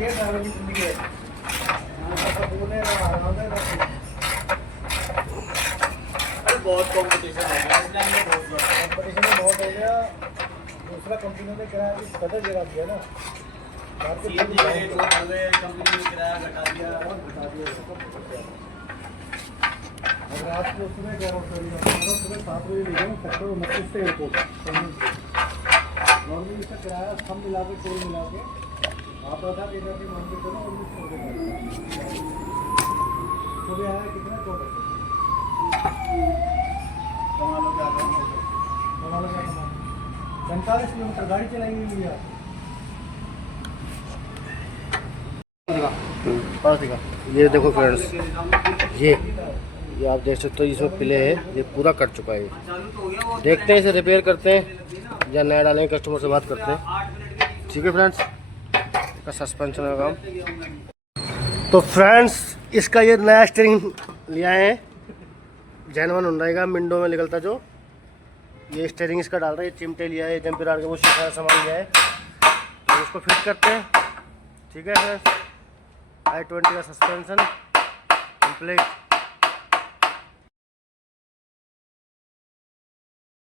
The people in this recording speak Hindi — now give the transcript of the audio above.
ये ड्राइवर की जिंदगी है। अरे बहुत कंपटीशन हो गया इस लाइन में, बहुत कंपटीशन में बहुत हो गया। दूसरा कंपनी ने किराया भी कदर जगह दिया ना, सीएनजी का रेट बढ़ गए, कंपनी ने किराया घटा दिया। अगर आपको सुबह कह रहा हूँ सुबह 7 बजे ले जाऊँ सेक्टर 29 से एयरपोर्ट नॉर्मली इसका किराया सब मिला के टोल मिला के आप रहा था कि मान के चलो 1900 सुबह आया कितना 14 कमा लो क्या कमा लो क्या कमा 45 किलोमीटर गाड़ी चलाई हुई है। पास दिखा। ये देखो फ्रेंड्स, ये आप देख सकते हो इसमें पिले है, ये पूरा कट चुका है। देखते हैं इसे रिपेयर करते हैं या नया डालेंगे, कस्टमर से बात करते हैं। ठीक है फ्रेंड्स, इसका सस्पेंशन का काम। तो फ्रेंड्स इसका ये नया स्टीयरिंग लिया है, जैनवन हुंडई का मिंडो में निकलता जो, ये स्टीयरिंग इसका डाल रहा है। ये चिमटे लिया है, जंपर डाल के वो सारा सामान लिया है, तो इसको फिट करते हैं। ठीक है फ्रेंड्स, i20 का सस्पेंशन कंप्लीट।